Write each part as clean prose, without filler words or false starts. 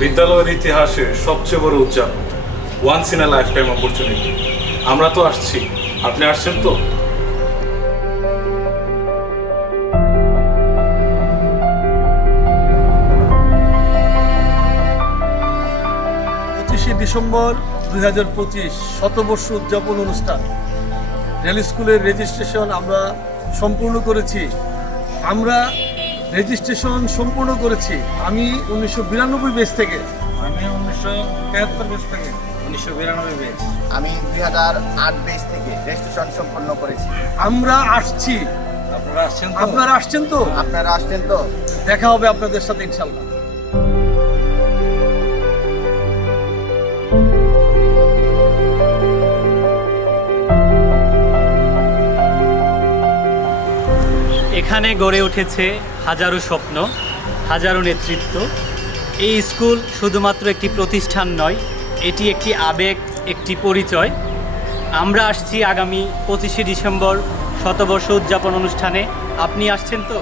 বিদ্যালয়ের ইতিহাসে সবচেয়ে বড় উদযাপন, once in a life time opportunity. আমরা তো আসছি, আপনি আসছেন তো? ডিসেম্বর 2025 শতবর্ষ উদযাপন অনুষ্ঠান রেল স্কুলের রেজিস্ট্রেশন আমরা সম্পূর্ণ করেছি। আমি 1992 বেচ থেকে। আমি 1973 বেচ থেকে। 1992 বেচ। আমি 2008 বেচ থেকে রেজিস্ট্রেশন সম্পন্ন করেছি। আমরা আসছি, আপনারা আসছেন তো? আপনারা আসছেন তো? দেখা হবে আপনাদের সাথে ইনশাল্লাহ। এখানে গড়ে উঠেছে হাজারো স্বপ্ন, হাজারো নেতৃত্ব। এই স্কুল শুধুমাত্র একটি প্রতিষ্ঠান নয়, এটি একটি আবেগ, একটি পরিচয়। আমরা আসছি আগামী 25শে ডিসেম্বর শতবর্ষ উদযাপন অনুষ্ঠানে। আপনি আসছেন তো?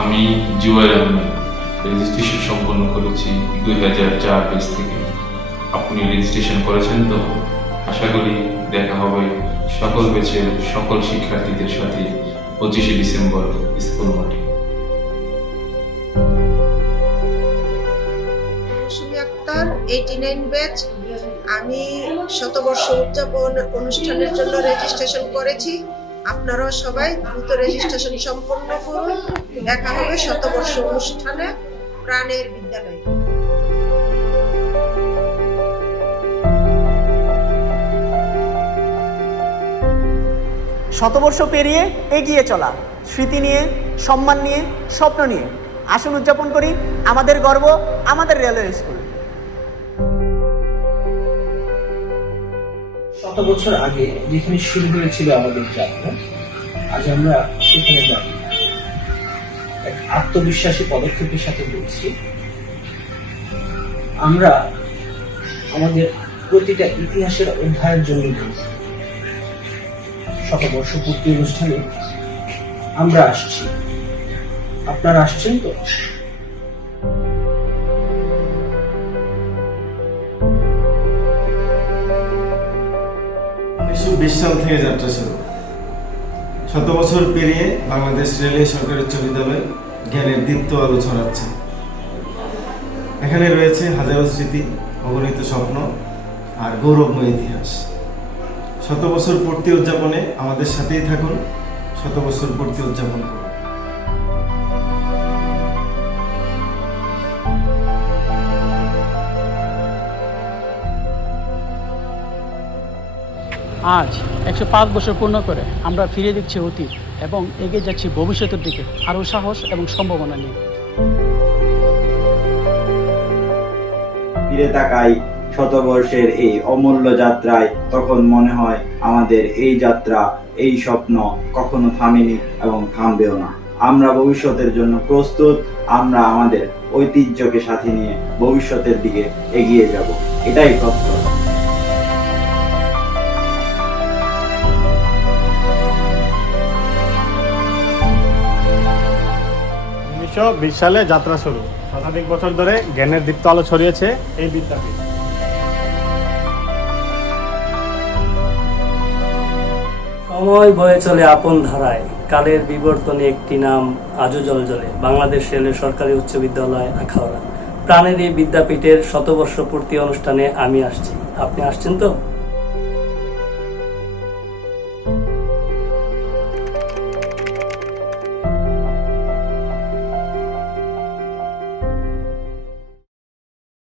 আমি জুয়েল আহমেদ, রেজিস্ট্রেশন সম্পন্ন করেছি 2004 বেচ থেকে। আপনি রেজিস্ট্রেশন করেছেন তো? আশা করি দেখা হবে সকল বেচের সকল শিক্ষার্থীদের সাথে 25শে ডিসেম্বর স্কুল মাঠে। মৌসুমী আক্তার, 89 ব্যাচ। আমি শতবর্ষ উদযাপন অনুষ্ঠানের জন্য রেজিস্ট্রেশন করেছি। আপনারা সবাই দ্রুত রেজিস্ট্রেশন সম্পন্ন করুন। দেখা হবে শতবর্ষ অনুষ্ঠানে প্রাণের বিদ্যালয়। শতবর্ষ পেরিয়ে এগিয়ে চলা, স্মৃতি নিয়ে, সম্মান নিয়ে, স্বপ্ন নিয়ে আসুন উদযাপন করি আমাদের গর্ব, আমাদের রেলওয়ে স্কুল। শত বছর আগে যেখানে শুরু হয়েছিল আমাদের যাত্রা, আজ আমরা সেখানে দাঁড়িয়ে এক আত্মবিশ্বাসী পদক্ষেপের সাথে বলছি, আমরা আমাদের প্রতিটা ইতিহাসের অধ্যায়ের জন্য বলছি। শতবর্ষ পূর্তি অনুষ্ঠানে আমরা আসছি, আপনারা আসছেন তো? 1920 সাল থেকে যাত্রা শুরু। শত বছর পেরিয়ে বাংলাদেশ রেলওয়ে সরকারি উচ্চ বিদ্যালয় জ্ঞানের দীপ্ত আলো ছড়াচ্ছে। এখানে রয়েছে হাজারো স্মৃতি, অগণিত স্বপ্ন আর গৌরবময় ইতিহাস। শত বছর পূর্তি উদযাপনে আমাদের সাথেই থাকুন, শত বছর পূর্তি উদযাপন করুন। আজ 105 বছর পূর্ণ করে আমরা ফিরে দেখছি অতীত এবং এগিয়ে যাচ্ছি ভবিষ্যতের দিকে আরও সাহস এবং সম্ভাবনা নিয়ে। ফিরে তাকাই শতবর্ষের এই অমূল্য যাত্রায়, তখন মনে হয় আমাদের এই যাত্রা, এই স্বপ্ন কখনো থামেনি এবং থামবেও না। আমরা ভবিষ্যতের জন্য প্রস্তুত। আমরা আমাদের ঐতিহ্যকে সাথে নিয়ে ভবিষ্যতের দিকে এগিয়ে যাব, এটাই প্রত্যয়। 1920 সালে যাত্রা শুরু। শতাধিক বছর ধরে জ্ঞানের দীপ্ত আলো ছড়িয়েছে এই বিদ্যাপীঠ। সময় বয়ে চলে আপন ধারায়, কালের বিবর্তনে একটি নাম আজও জ্বলে বাংলাদেশ রেলের সরকারি উচ্চ বিদ্যালয় আখাউড়া। প্রাণের এই বিদ্যাপীঠের শতবর্ষ পূর্তি অনুষ্ঠানে আমি আসছি, আপনি আসছেন তো?